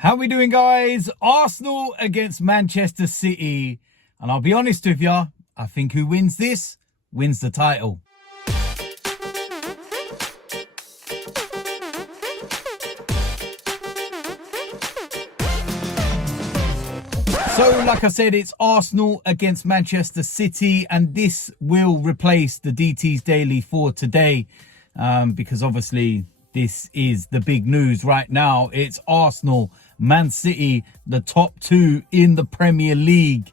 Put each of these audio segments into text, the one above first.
How we doing, guys? Arsenal against Manchester City. And I'll be honest with you, I think who wins this wins the title. So, like I said, it's Arsenal against Manchester City, and this will replace the DT's Daily for today, because obviously this is the big news right now. It's Arsenal, Man City, the top two in the Premier League.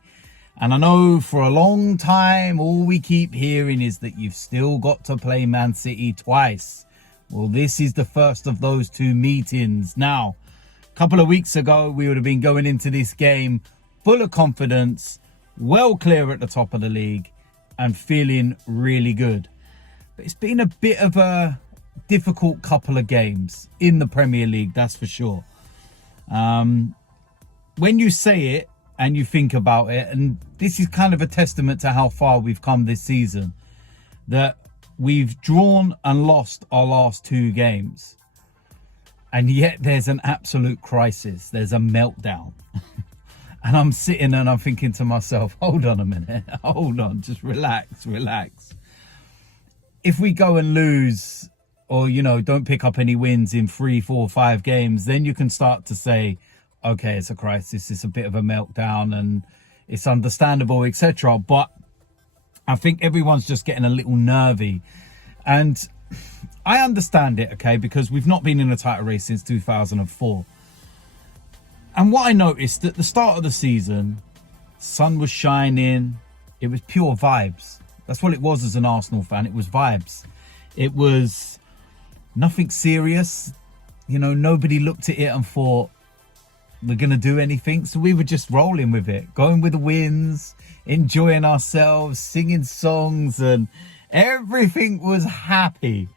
And I know for a long time, all we keep hearing is that you've still got to play Man City twice. Well, this is the first of those two meetings. Now, a couple of weeks ago, we would have been going into this game full of confidence, well clear at the top of the league, and feeling really good. But it's been a bit of a difficult couple of games in the Premier League, that's for sure. When you say it and you think about it, and this is kind of a testament to how far we've come this season, that we've drawn and lost our last two games, and yet there's an absolute crisis. There's a meltdown. And I'm sitting and I'm thinking to myself, hold on a minute, hold on, just relax. If we go and lose, or, you know, don't pick up any wins in 3, 4, 5 games, then you can start to say, okay, it's a crisis, it's a bit of a meltdown and it's understandable, etc. But I think everyone's just getting a little nervy. And I understand it, okay, because we've not been in a title race since 2004. And what I noticed at the start of the season, sun was shining. It was pure vibes. That's what it was as an Arsenal fan. It was vibes. It was nothing serious. You know, nobody looked at it and thought, we're going to do anything. So we were just rolling with it, going with the wins, enjoying ourselves, singing songs, and everything was happy.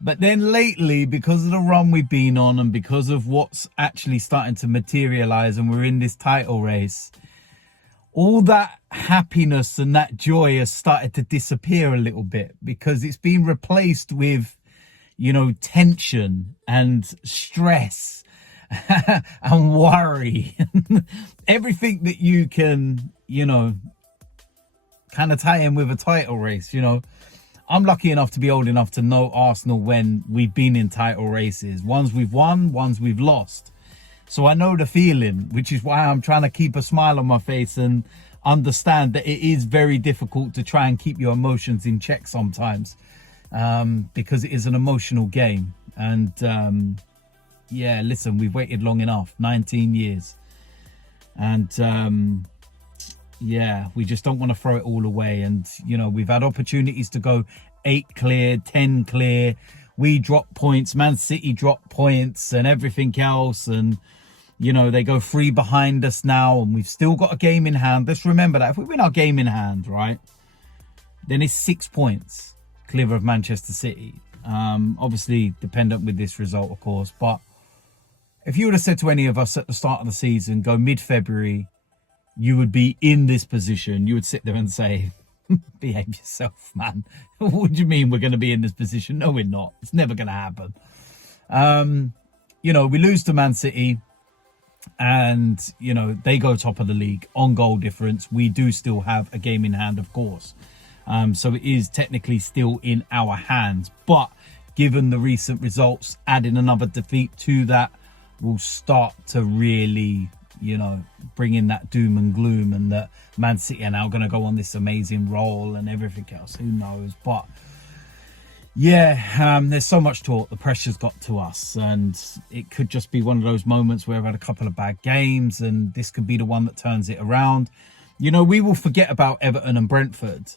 But then lately, because of the run we've been on and because of what's actually starting to materialise and we're in this title race, all that happiness and that joy has started to disappear a little bit, because it's been replaced with, you know, tension and stress and worry. Everything that you can, you know, kind of tie in with a title race, you know. I'm lucky enough to be old enough to know Arsenal when we've been in title races. Ones we've won, ones we've lost. So I know the feeling, which is why I'm trying to keep a smile on my face and understand that it is very difficult to try and keep your emotions in check sometimes, because it is an emotional game. And yeah, listen, we've waited long enough, 19 years. And yeah, we just don't want to throw it all away. And, you know, we've had opportunities to go 8 clear, 10 clear. We drop points, Man City drop points and everything else. And, you know, they go 3 behind us now and we've still got a game in hand. Let's remember that if we win our game in hand, right, then it's 6 points clear of Manchester City. Obviously dependent with this result, of course. But if you would have said to any of us at the start of the season, go mid-February, you would be in this position, you would sit there and say, behave yourself, man. What do you mean we're going to be in this position? No, we're not. It's never going to happen. You know, we lose to Man City and, you know, they go top of the league on goal difference. We do still have a game in hand, of course. So it is technically still in our hands. But given the recent results, adding another defeat to that will start to really, you know, bring in that doom and gloom, and that Man City are now going to go on this amazing roll and everything else. Who knows? But yeah, there's so much talk. The pressure's got to us, and it could just be one of those moments where we've had a couple of bad games, and this could be the one that turns it around. You know, we will forget about Everton and Brentford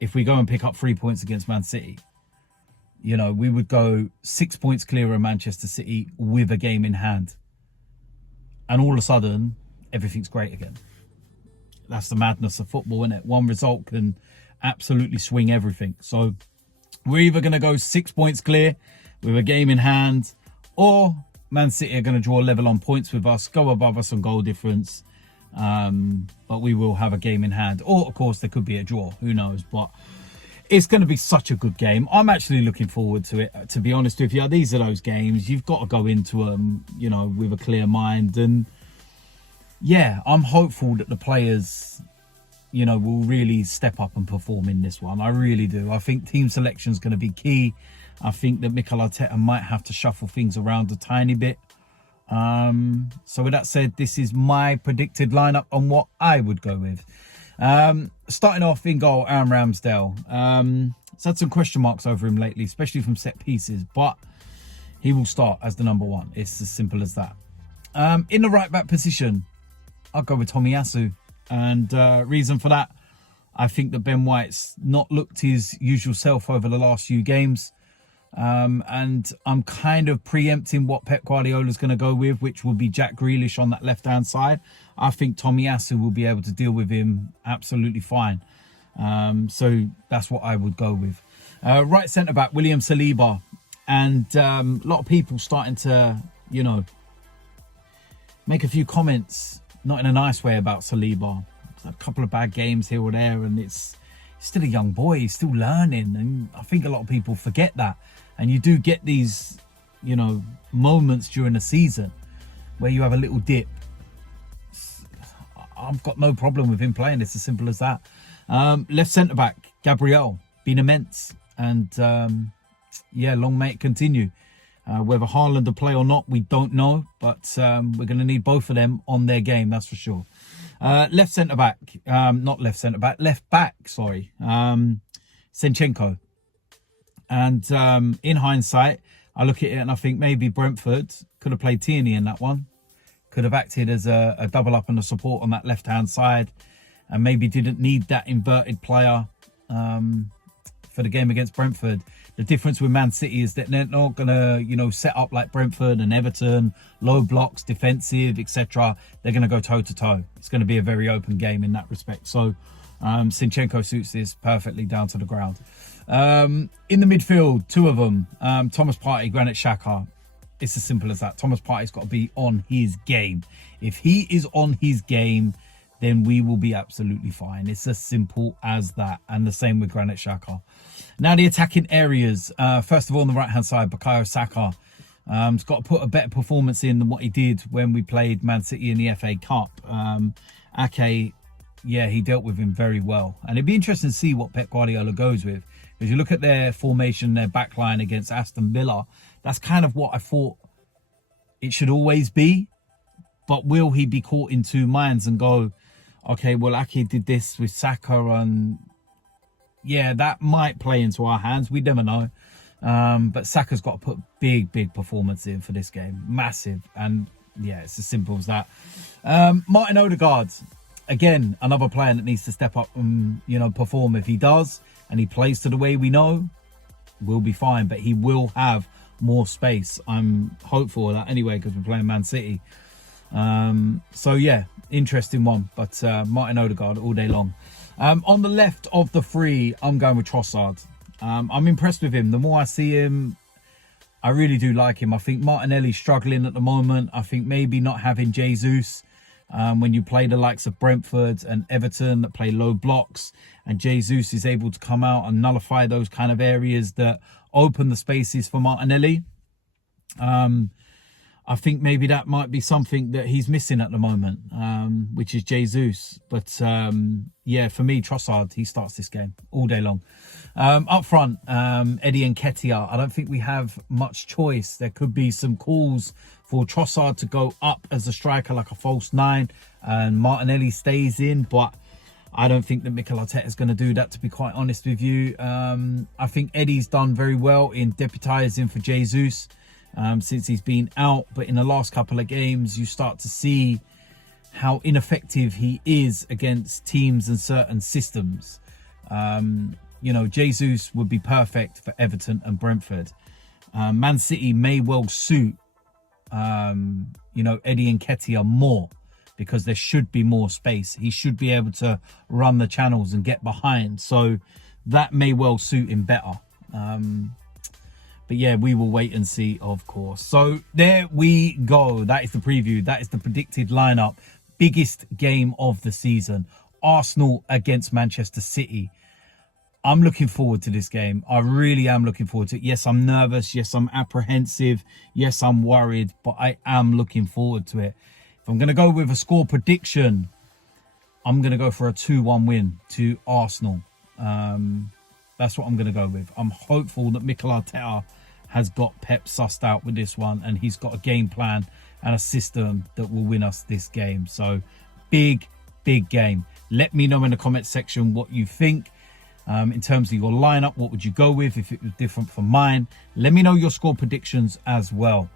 if we go and pick up 3 points against Man City. You know, we would go 6 points clear of Manchester City with a game in hand. And all of a sudden, everything's great again. That's the madness of football, isn't it? One result can absolutely swing everything. So we're either going to go 6 points clear with a game in hand, or Man City are going to draw level on points with us, go above us on goal difference. But we will have a game in hand. Or, of course, there could be a draw. Who knows? But It's going to be such a good game. I'm actually looking forward to it, to be honest with you. These are those games you've got to go into them, you know, with a clear mind. And yeah, I'm hopeful that the players, you know, will really step up and perform in this one. I really do. I think team selection is going to be key. I think that Mikel Arteta might have to shuffle things around a tiny bit. So with that said, this is my predicted lineup on what I would go with. Starting off in goal, Aaron Ramsdale. It's had some question marks over him lately, especially from set pieces, but he will start as the number one. It's as simple as that. In the right back position, I'll go with Tomiyasu. And reason for that, I think that Ben White's not looked his usual self over the last few games. And I'm kind of preempting what Pep Guardiola's going to go with, which will be Jack Grealish on that left-hand side. I think Tomiyasu will be able to deal with him absolutely fine. So that's what I would go with. Right centre-back, William Saliba. And a lot of people starting to, you know, make a few comments, not in a nice way, about Saliba. A couple of bad games here or there, and it's still a young boy. He's still learning, and I think a lot of people forget that. And you do get these, you know, moments during the season where you have a little dip. I've got no problem with him playing. It's as simple as that. Left centre back, Gabriel, been immense, and yeah, long may it continue. Whether Haaland will play or not, we don't know, but we're going to need both of them on their game, that's for sure. Left centre back, left back, sorry, Zinchenko. And in hindsight, I look at it and I think maybe Brentford could have played Tierney in that one, could have acted as a double up and a support on that left hand side, and maybe didn't need that inverted player for the game against Brentford. The difference with Man City is that they're not going to, you know, set up like Brentford and Everton, low blocks, defensive, etc. They're going to go toe-to-toe. It's going to be a very open game in that respect. So Zinchenko suits this perfectly down to the ground. In the midfield, two of them, Thomas Partey, Granit Xhaka. It's as simple as that. Thomas Partey's got to be on his game. If he is on his game, then we will be absolutely fine. It's as simple as that. And the same with Granit Xhaka. Now the attacking areas. First of all, on the right-hand side, Bukayo Saka. He's got to put a better performance in than what he did when we played Man City in the FA Cup. Ake, yeah, he dealt with him very well. And it'd be interesting to see what Pep Guardiola goes with. Because you look at their formation, their backline against Aston Villa, that's kind of what I thought it should always be. But will he be caught in two minds and go, okay, well, Ake did this with Saka, and yeah, that might play into our hands. We never know. But Saka's got to put big performance in for this game. Massive. And yeah, it's as simple as that. Martin Odegaard, again, another player that needs to step up and, you know, perform. If he does and he plays to the way we know, we'll be fine. But he will have more space. I'm hopeful of that anyway, because we're playing Man City. So yeah, interesting one. But Martin Odegaard all day long. On the left of the three, I'm going with Trossard. I'm impressed with him. The more I see him, I really do like him. I think Martinelli's struggling at the moment. I think maybe not having Jesus, when you play the likes of Brentford and Everton that play low blocks, and Jesus is able to come out and nullify those kind of areas that open the spaces for Martinelli. I think maybe that might be something that he's missing at the moment, which is Jesus. But yeah, for me, Trossard, he starts this game all day long. Up front, Eddie Nketiah. I don't think we have much choice. There could be some calls for Trossard to go up as a striker, like a false nine, and Martinelli stays in. But I don't think that Mikel Arteta is going to do that, to be quite honest with you. I think Eddie's done very well in deputising for Jesus. Since he's been out, but in the last couple of games you start to see how ineffective he is against teams and certain systems. You know, Jesus would be perfect for Everton and Brentford. Man City may well suit you know, Eddie Nketiah more, because there should be more space. He should be able to run the channels and get behind, so that may well suit him better. But yeah, we will wait and see, of course. So there we go. That is the preview. That is the predicted lineup. Biggest game of the season. Arsenal against Manchester City. I'm looking forward to this game. I really am looking forward to it. Yes, I'm nervous. Yes, I'm apprehensive. Yes, I'm worried, but I am looking forward to it. If I'm going to go with a score prediction, I'm going to go for a 2-1 win to Arsenal. That's what I'm going to go with. I'm hopeful that Mikel Arteta has got Pep sussed out with this one, and he's got a game plan and a system that will win us this game. So big game. Let me know in the comment section what you think. In terms of your lineup, what would you go with if it was different from mine? Let me know your score predictions as well.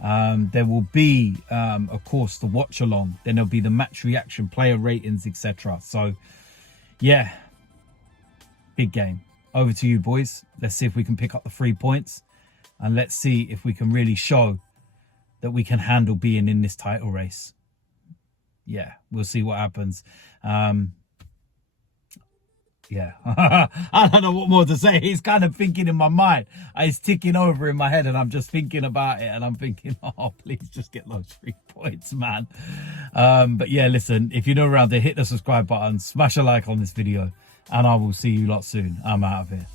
There will be, of course, the watch along. Then there'll be the match reaction, player ratings, etc. So, yeah, big game. Over to you, boys. Let's see if we can pick up the 3 points. And let's see if we can really show that we can handle being in this title race. Yeah, we'll see what happens. Yeah, I don't know what more to say. It's kind of thinking in my mind. It's ticking over in my head and I'm just thinking about it. And I'm thinking, oh, please just get those 3 points, man. But yeah, listen, if you're new around here, hit the subscribe button, smash a like on this video, and I will see you lot soon. I'm out of here.